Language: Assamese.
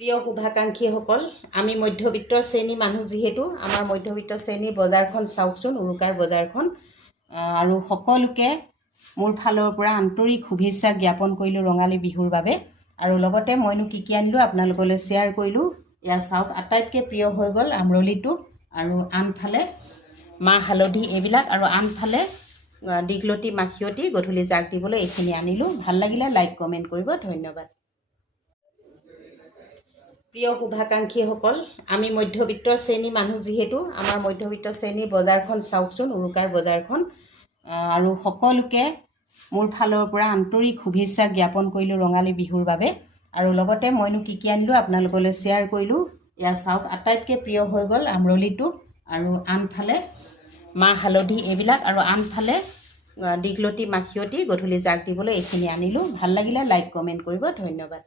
প্ৰিয় শুভাকাংক্ষীসকল, আমি মধ্যবিত্ত শ্ৰেণীৰ মানুহ যিহেতু আমাৰ মধ্যবিত্ত শ্ৰেণীৰ বজাৰখন চাওকচোন, উৰুকাৰ বজাৰখন। আৰু সকলোকে মোৰ ফালৰ পৰা আন্তৰিক শুভেচ্ছা জ্ঞাপন কৰিলোঁ ৰঙালী বিহুৰ বাবে। আৰু লগতে মইনো কি আনিলোঁ আপোনালোকলৈ শ্বেয়াৰ কৰিলোঁ। এয়া চাওক, আটাইতকৈ প্ৰিয় হৈ গ'ল আমৰলিটো, আৰু আনফালে মাহ হালধি এইবিলাক, আৰু আনফালে দীঘলতি মাখিয়তী গধূলি জাক দিবলৈ এইখিনি আনিলোঁ। ভাল লাগিলে লাইক কমেণ্ট কৰিব, ধন্যবাদ। প্ৰিয় শুভাকাংক্ষীসকল, আমি মধ্যবিত্ত শ্ৰেণীৰ মানুহ যিহেতু আমাৰ মধ্যবিত্ত শ্ৰেণীৰ বজাৰখন চাওকচোন, উৰুকাৰ বজাৰখন। আৰু সকলোকে মোৰ ফালৰ পৰা আন্তৰিক শুভেচ্ছা জ্ঞাপন কৰিলোঁ ৰঙালী বিহুৰ বাবে। আৰু লগতে মইনো কি আনিলোঁ আপোনালোকলৈ শ্বেয়াৰ কৰিলোঁ। এয়া চাওক, আটাইতকৈ প্ৰিয় হৈ গ'ল আমৰলিটো, আৰু আনফালে মাহ হালধি এইবিলাক, আৰু আনফালে দীঘলতি মাখিয়তী গধূলি জাক দিবলৈ এইখিনি আনিলোঁ। ভাল লাগিলে লাইক কমেণ্ট কৰিব, ধন্যবাদ।